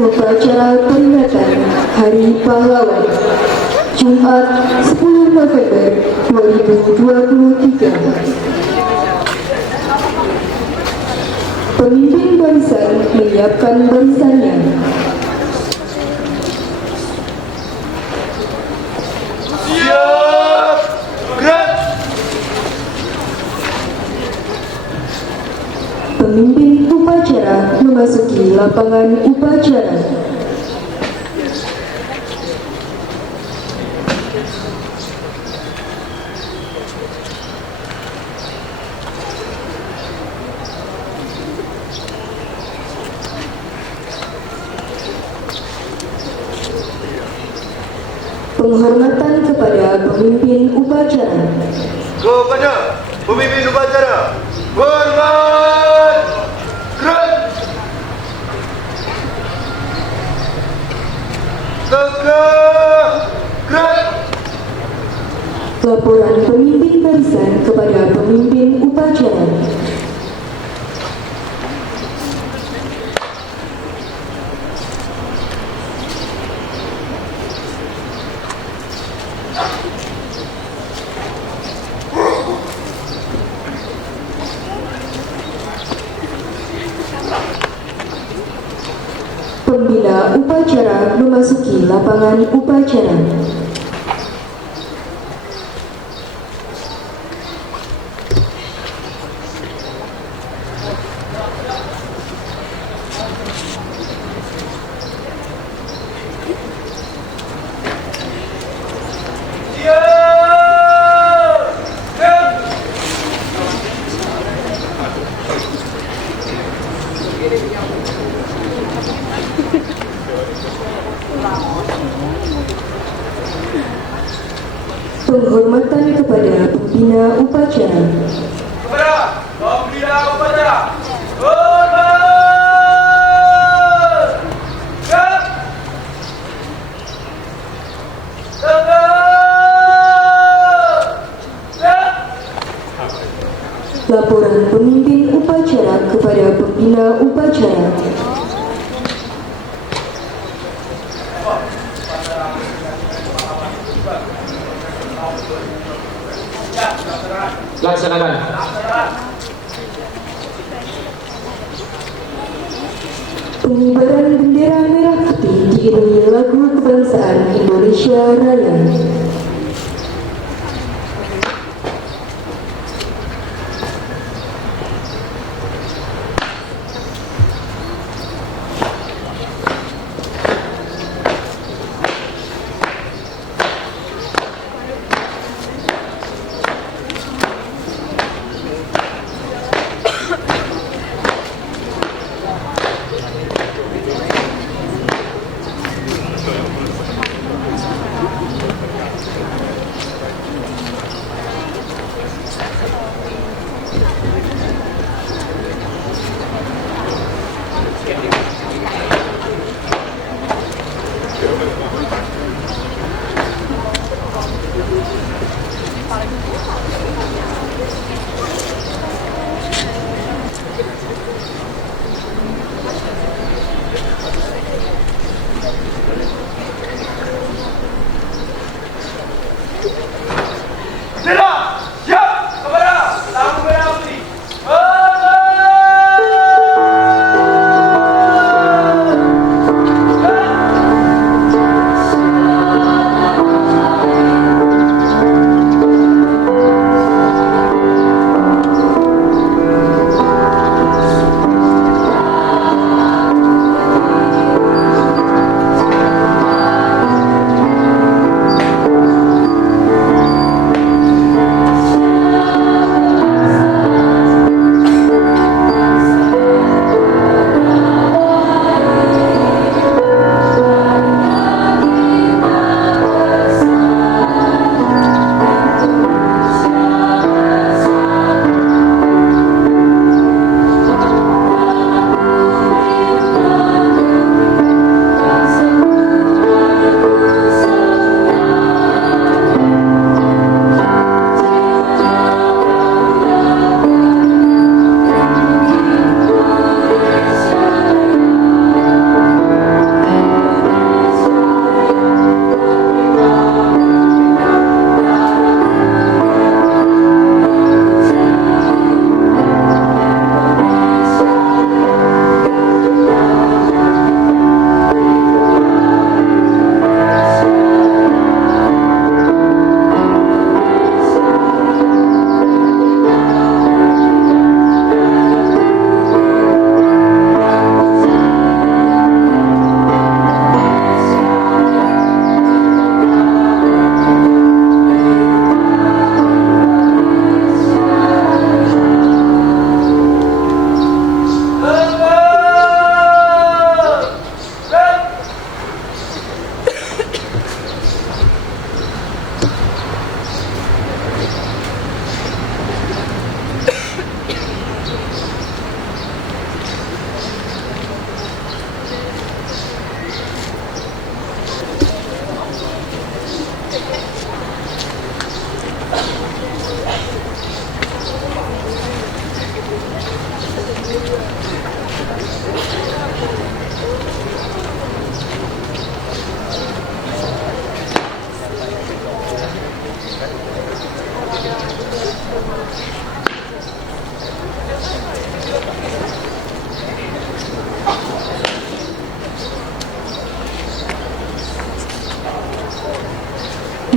Upacara peringatan Hari Pahlawan Jumat 10 November 2023. Pemimpin barisan menyiapkan barisannya. Siap, gerak. Pemimpin upacara memasuki lapangan upacara. Penghormatan kepada pemimpin upacara. Kepada pemimpin upacara, hormat, gerak. Tegak, gerak. Laporan pemimpin barisan kepada pemimpin upacara. Pembina upacara memasuki lapangan upacara. Siap, gerak. Penghormatan kepada pembina upacara. Kepada pembina upacara, hormat, gerak. Tegak, gerak. Laporan pemimpin upacara kepada pembina upacara. Laksanakan. Pengibaran bendera merah putih diiringi lagu kebangsaan Indonesia Raya.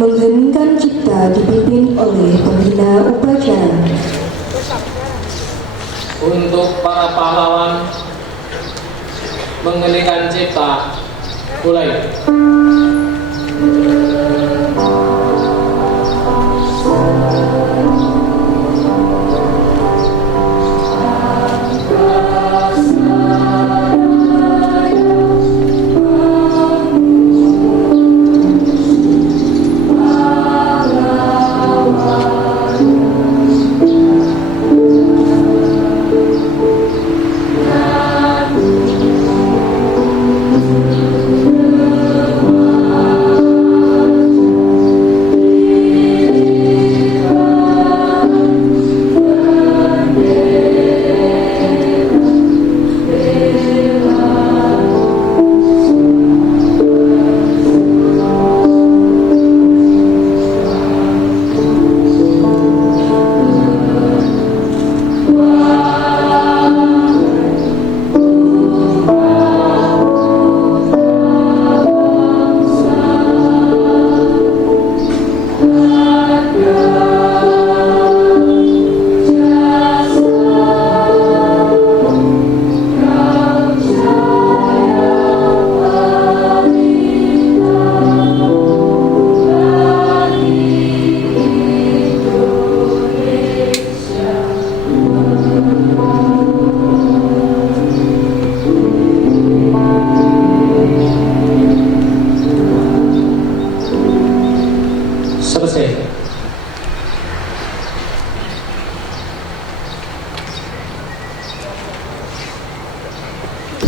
Mengheningkan cipta dipimpin oleh pembina upacara. Untuk para pahlawan, mengheningkan cipta, mulai.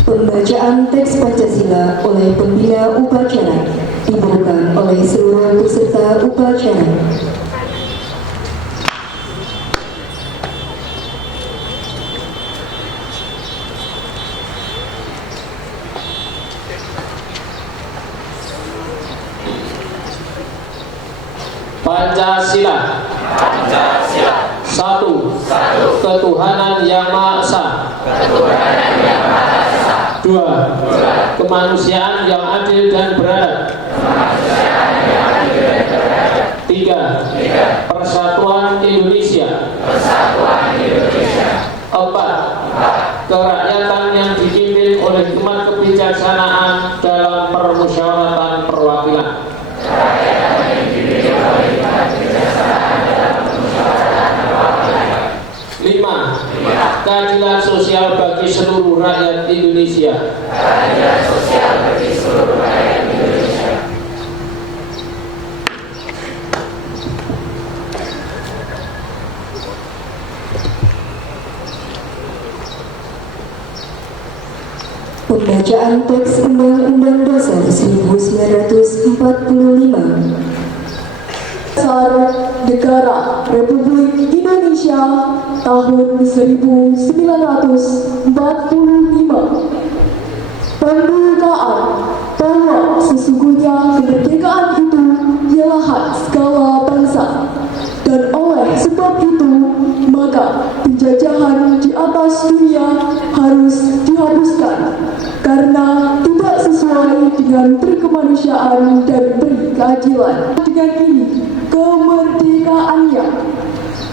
Pembacaan teks Pancasila oleh pembina upacara diberikan oleh seluruh peserta upacara. Pancasila. Satu. Ketuhanan Yang Maha Esa. Dua. Kemanusiaan yang adil dan beradab. Tiga. Persatuan Indonesia. Empat. Kerakyatan yang dipimpin oleh hikmat kebijaksanaan dalam permusyawaratan perwakilan. Lima. Keadilan sosial bagi seluruh rakyat Indonesia. Pembacaan teks Undang-Undang Dasar 1945. Dasar Negara Republik Indonesia tahun 1945. Pembukaan bahwa sesungguhnya kemerdekaan itu ialah hak segala bangsa, dan oleh sebab itu maka penjajahan di atas dunia harus dihapuskan karena tidak sesuai dengan berkemanusiaan dan berkeadilan. Dengan ini kemerdekaannya.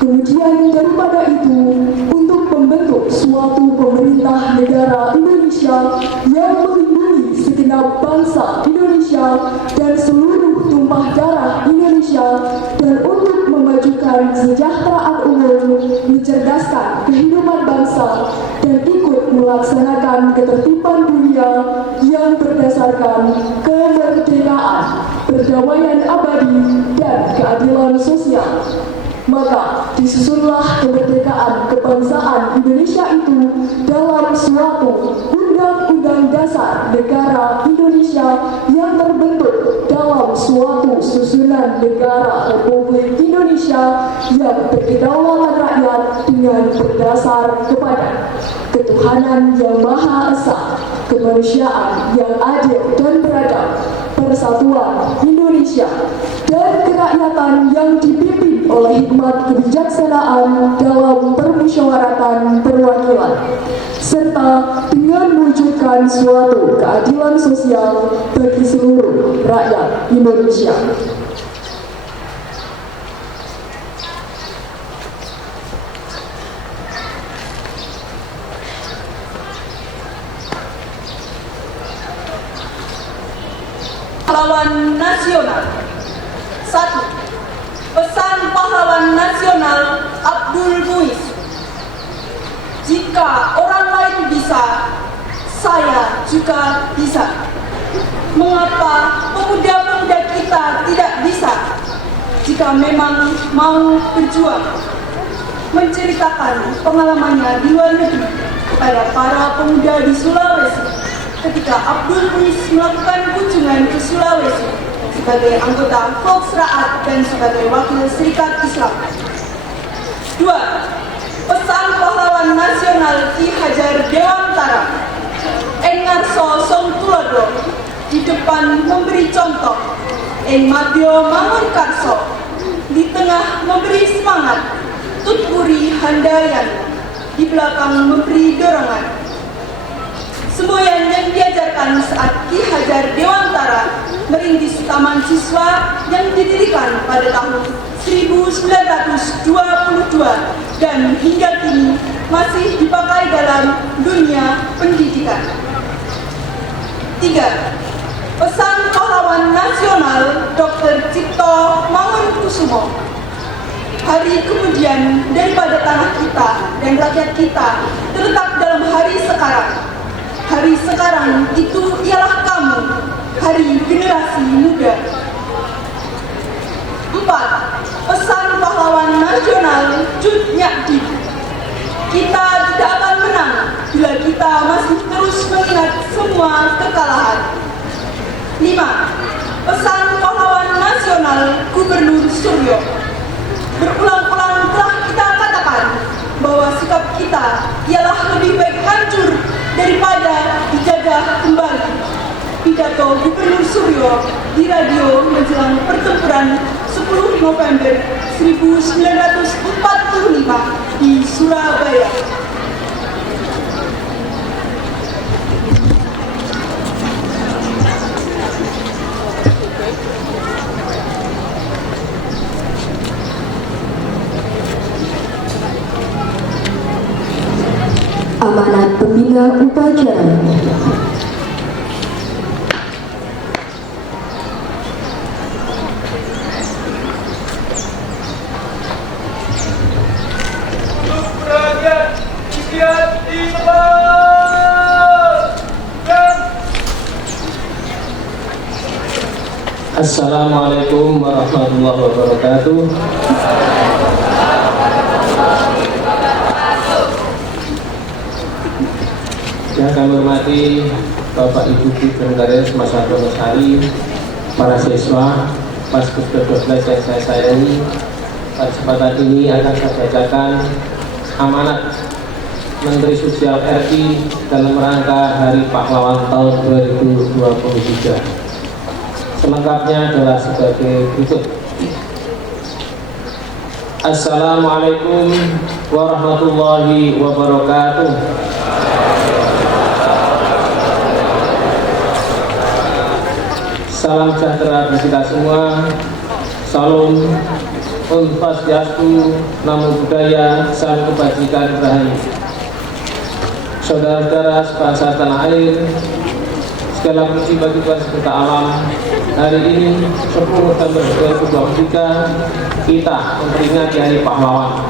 Kemudian daripada itu, untuk membentuk suatu pemerintah negara Indonesia yang melindungi segenap bangsa Indonesia dan seluruh tumpah darah Indonesia, dan untuk memajukan kesejahteraan umum, mencerdaskan kehidupan bangsa, dan ikut melaksanakan ketertiban dunia yang berdasarkan kemerdekaan, perdamaian abadi, dan keadilan sosial. Maka disusunlah kemerdekaan kebangsaan Indonesia itu dalam suatu Undang-Undang Dasar Negara Indonesia yang terbentuk dalam suatu susunan negara Republik Indonesia yang berkedaulatan rakyat dengan berdasar kepada ketuhanan yang Maha Esa, kemanusiaan yang adil dan beradab, persatuan Indonesia, dan kerakyatan yang dipimpin oleh hikmat kebijaksanaan dalam permusyawaratan perwakilan, serta dengan mewujudkan suatu keadilan sosial bagi seluruh rakyat Indonesia. Pahlawan Nasional. 1. Pesan pahlawan nasional Abdul Muiz. Jika orang lain bisa, saya juga bisa. Mengapa pemuda-pemuda kita tidak bisa? Jika memang mau berjuang. Menceritakan pengalamannya di luar negeri kepada para pemuda di Sulawesi ketika Abdul Muiz melakukan kunjungan ke Sulawesi sebagai anggota Volksraad dan sebagai wakil Serikat Islam. 2. Pesan pahlawan nasional Ki Hajar Dewantara. Engarso Songtulodo di depan memberi contoh, Eng Madyo Mangunkarso di tengah memberi semangat, Tutpuri Handayani di belakang memberi dorongan. Semboyan yang diajarkan saat Ki Hajar Dewantara merintis taman siswa yang didirikan pada tahun 1922 dan hingga kini masih dipakai dalam dunia pendidikan. 3. Pesan pahlawan nasional Dr. Cipto Mangunkusumo. Hari kemudian daripada tanah kita dan rakyat kita terletak dalam hari sekarang. Hari sekarang itu ialah kamu, hari generasi muda. 4. Pesan pahlawan nasional Cut Nyak Dik. Kita tidak akan menang bila kita masih terus mengingat semua kekalahan. 5. Pesan pahlawan nasional Gubernur Suryo. Berulang-ulang telah kita katakan bahwa sikap kita ialah lebih baik hancur daripada dijaga kembali. Pidato Gubernur Suryo di radio menjelang pertempuran 10 November 1945 di Surabaya. Amanat Pembina Upacara. Untuk perhatian, istirahat di tempat. Dan Assalamualaikum warahmatullahi wabarakatuh. Yang kami hormati Bapak Ibu Gubernur Mas Anton Lestari, para siswa Paskes 12 yang saya sayangi, pada kesempatan ini akan saya bacakan amanat Menteri Sosial RI dalam rangka Hari Pahlawan tahun 2023. Selengkapnya adalah sebagai berikut. Assalamualaikum warahmatullahi wabarakatuh. Salam sejahtera bagi kita semua. Salam Om Swastiastu, Namo Buddhaya, salam kebajikan rahayu. Saudara-saudara sebangsa tanah air, segala puji bagi Tuhan semesta alam. Hari ini 10 November 2023 kita memperingati Hari Pahlawan.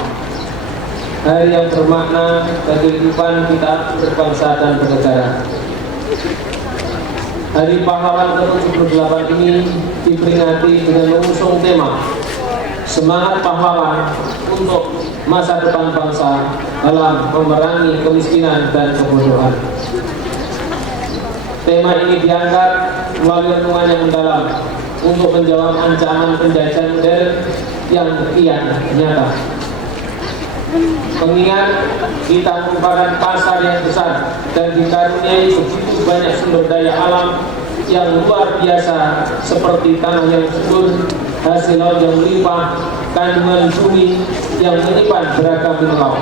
Hari yang bermakna bagi kehidupan kita berbangsa dan bernegara. Hari Pahlawan ke-78 ini diperingati dengan mengusung tema Semangat Pahlawan untuk masa depan bangsa dalam memerangi kemiskinan dan kebodohan. Tema ini diangkat melalui renungan yang mendalam untuk menjawab ancaman penjajahan modern yang kian nyata. Mengingat kita merupakan pasar yang besar dan dikaruniai begitu banyak sumber daya alam yang luar biasa seperti tanah yang subur, hasil laut yang melimpah, kandungan bumi yang menyimpan beragam mineral.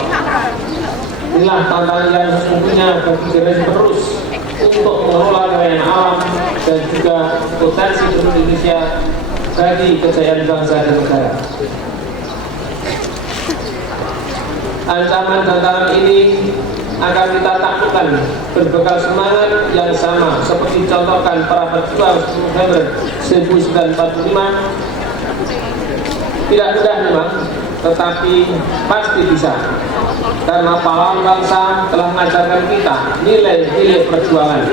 Inilah tantangan yang sesungguhnya bagi generasi penerus untuk mengelola kekayaan alam dan juga potensi Indonesia bagi kejayaan bangsa dan negara. Ancaman tantangan ini akan kita taklukkan berbekal semangat yang sama seperti contohkan para pejuang 10 November 1945. Tidak mudah memang, tetapi pasti bisa, karena pahlawan bangsa telah mengajarkan kita nilai-nilai perjuangan,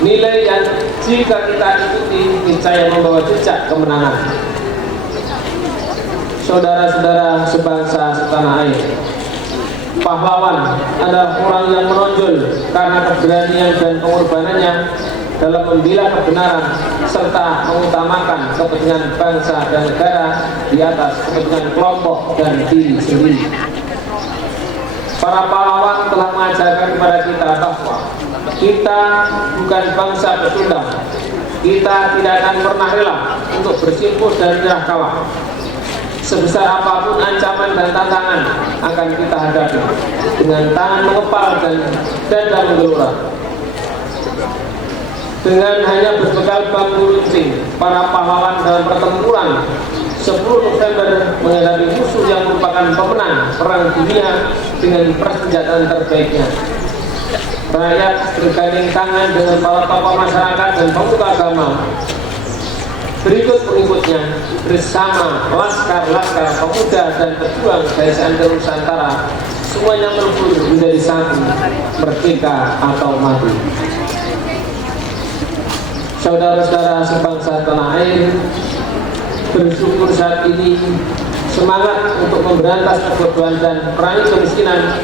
nilai yang jika kita ikuti niscaya membawa jejak kemenangan. Saudara-saudara sebangsa setanah air, pahlawan adalah orang yang menonjol karena keberanian dan pengorbanannya dalam membela kebenaran serta mengutamakan kepentingan bangsa dan negara di atas kepentingan kelompok dan diri sendiri. Para pahlawan telah mengajarkan kepada kita bahwa kita bukan bangsa pecundang. Kita tidak akan pernah rela untuk bersimpuh dan menyerah kalah. Sebesar apapun ancaman dan tantangan akan kita hadapi dengan tangan mengepal dan dada menggelora. Dengan hanya berbekal bambu runcing, para pahlawan dalam pertempuran 10 November menghadapi musuh yang merupakan pemenang perang dunia dengan persenjataan terbaiknya. Rakyat bergandeng tangan dengan para tokoh masyarakat dan pemuka agama. Berikut pengikutnya bersama laskar-laskar pemuda dan pejuang dari seantero Nusantara, semuanya melebur menjadi satu, merdeka atau mati. Saudara-saudara sebangsa tanah air, bersyukur saat ini semangat untuk memberantas kebodohan dan perangi kemiskinan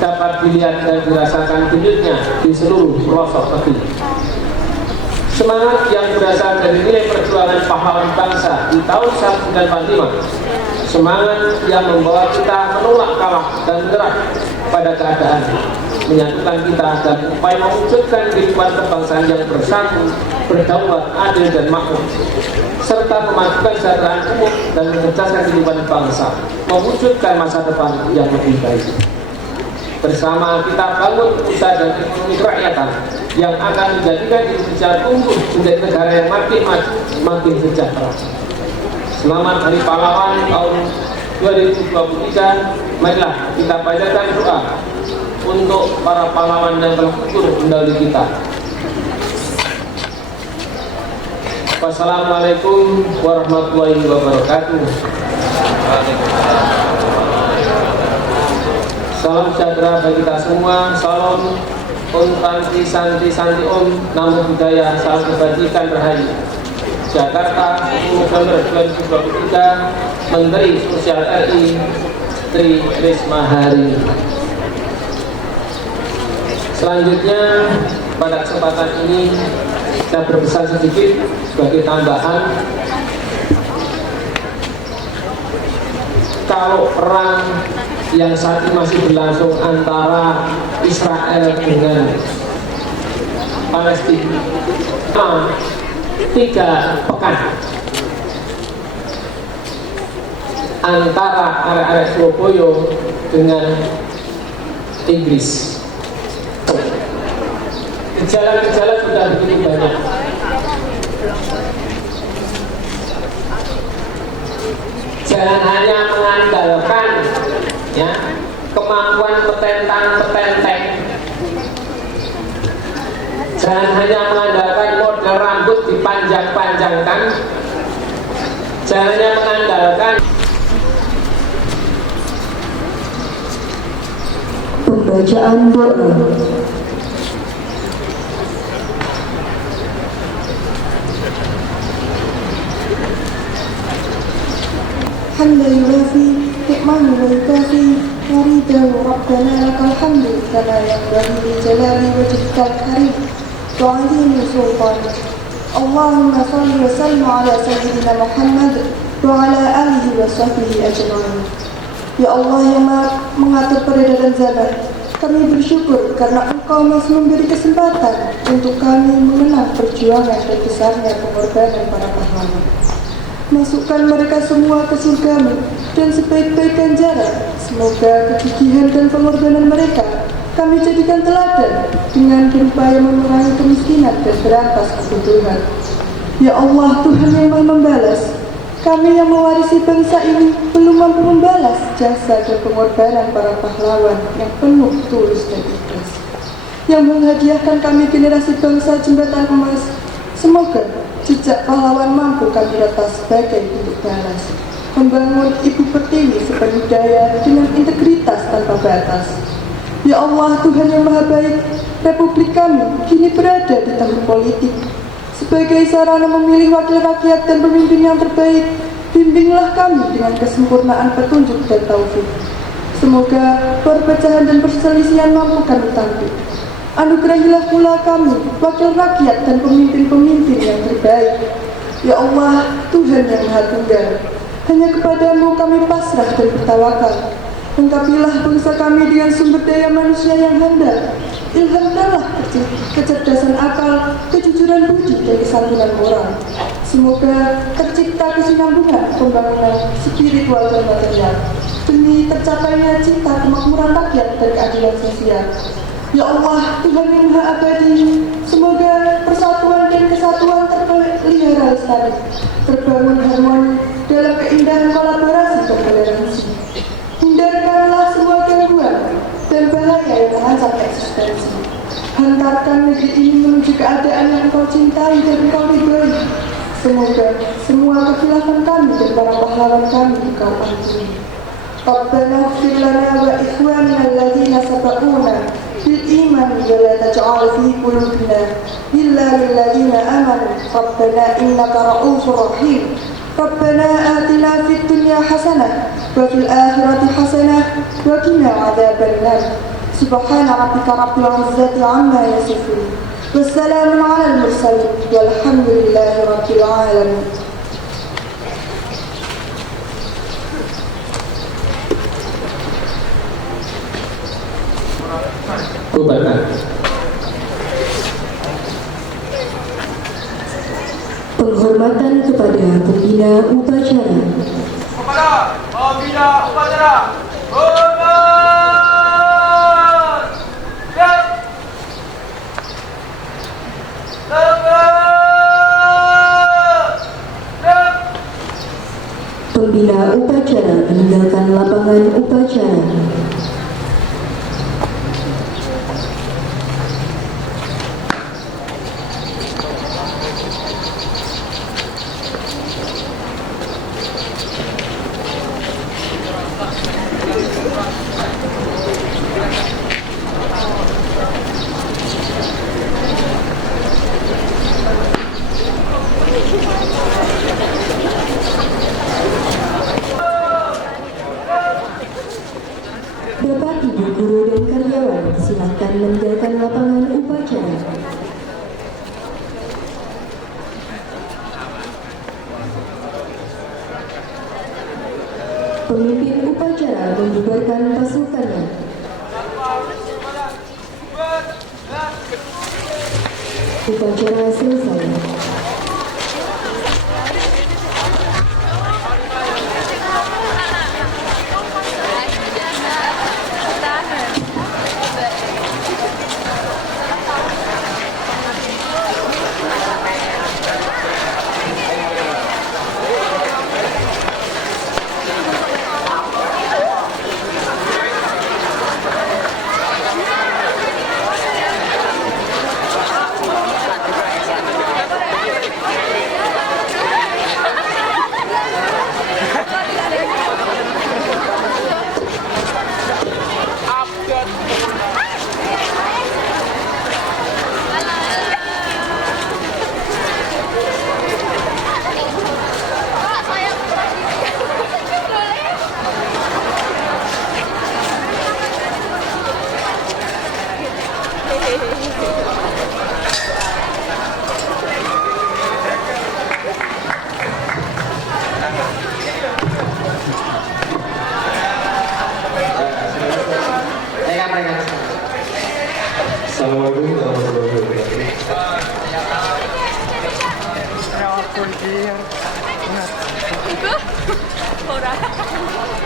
dapat dilihat dan dirasakan denyutnya di seluruh pelosok negeri. Semangat yang berasal dari nilai perjuangan pahlawan bangsa di tahun 1945, semangat yang membawa kita menolak kalah dan menyerah pada keadaan, menyatukan kita dan upaya mewujudkan kehidupan kebangsaan yang bersatu, berdaulat, adil dan makmur, serta memajukan kesejahteraan umum dan mencerdaskan kehidupan bangsa, mewujudkan masa depan yang lebih baik. Bersama kita bangun usaha dan ekonomi kerakyatan yang akan menjadikan Indonesia tumbuh menjadi negara yang makin maju, makin sejahtera. Selamat Hari Pahlawan tahun 2023. Marilah kita panjatkan doa untuk para pahlawan yang telah gugur mendahului kita. Wassalamualaikum warahmatullahi wabarakatuh. Salam sejahtera bagi kita semua. Salam Om Santi Santi Santi Om, Namo Buddhaya, salam kebajikan rahayu. Jakarta 10 November 2023, Menteri Sosial RI Tri Risma Hari. Selanjutnya pada kesempatan ini saya berpesan sedikit sebagai tambahan. Kalau perang yang saat ini masih berlangsung antara Israel dengan Palestina 3 pekan antara area-area Surabaya dengan Inggris. Gejala-gejala sudah begitu banyak. Jangan hanya mengandalkan ya kemampuan petentang-petenteng. Jangan hanya mengandalkan model rambut dipanjang-panjangkan. Jangan hanya mengandalkan Pembacaan doa. حمدا يوافي نعمه ويكافي مريدا ربنا لك الحمد كما ينبغي لجلال وجهك الكريم وعظيم سلطانك. اللهم صل وسلم على سيدنا محمد وعلى آله وصحبه أجمعين. Ya Allah yang mengatur peredaran zaman, kami bersyukur karena Engkau masih memberi kesempatan untuk kami mengenang perjuangan dan besarnya pengorbanan para pahlawan. Masukkan mereka semua ke surga-Mu dan sebaik-baik ganjaran. Semoga kegigihan dan pengorbanan mereka kami jadikan teladan dengan berupaya mengurangi kemiskinan dan berantas kebutuhan. Ya Allah, Tuhan yang Maha Membalas, Kami yang mewarisi bangsa ini belum mampu membalas jasa dan pengorbanan para pahlawan yang penuh tulus dan ikhlas, yang menghadiahkan kami generasi bangsa jembatan emas. Semoga jejak pahlawan mampu kami retas sebagai bentuk balas, membangun Ibu Pertiwi sepenuh daya dengan integritas tanpa batas. Ya Allah, Tuhan yang Maha Baik, Republik kami kini berada di tahun politik. Sebagai sarana memilih wakil rakyat dan pemimpin yang terbaik, bimbinglah kami dengan kesempurnaan petunjuk dan taufik. Semoga perpecahan dan perselisihan mampu kami tampik. Anugerahilah pula kami wakil rakyat dan pemimpin-pemimpin yang terbaik. Ya Allah, Tuhan yang Maha Tunggal, hanya kepadamu kami pasrah dan bertawakal. Lengkapilah bangsa kami dengan sumber daya manusia yang handal. Ilhamkanlah kecerdasan akal, kejujuran budi, dan kesantunan moral. Semoga tercipta kesinambungan pembangunan spiritual dan material demi tercapainya cinta kemakmuran rakyat dan keadilan sosial. Ya Allah, Tuhan yang Maha Abadi, semoga persatuan dan kesatuan terpelihara lestari, terbangun harmoni dalam keindahan kolaborasi dan toleransi. Hindarkanlah semua gangguan dan bahaya yang mengancam eksistensi. Hantarkan negeri ini menuju keadaan yang Engkau cintai dan Engkau ridhoi. Semoga semua kekhilafan kami dan para pahlawan kami Engkau ampuni. Rabbana ighfir lana wa ikhwanina alladhina sabaquna bil iman wa la taj'al fi qulubina illa lil ladzina amanu. Rabbana innaka ra'ufur rahim. ربنا آتنا في الدنيا حسنة وفي الآخرة حسنة وقنا عذاب النار. سبحان ربك رب العزة عما يصفون والسلام على المرسلين والحمد لله رب العالمين. Penghormatan kepada pembina upacara. Kepada pembina upacara, hormat. Siap. Tegak. Siap. Pembina upacara meninggalkan lapangan upacara. Bapak, Ibu, guru dan karyawan silakan meninggalkan lapangan upacara. Pemimpin upacara membubarkan pasukannya. Upacara selesai. Assalamualaikum warahmatullahi wabarakatuh. Orang.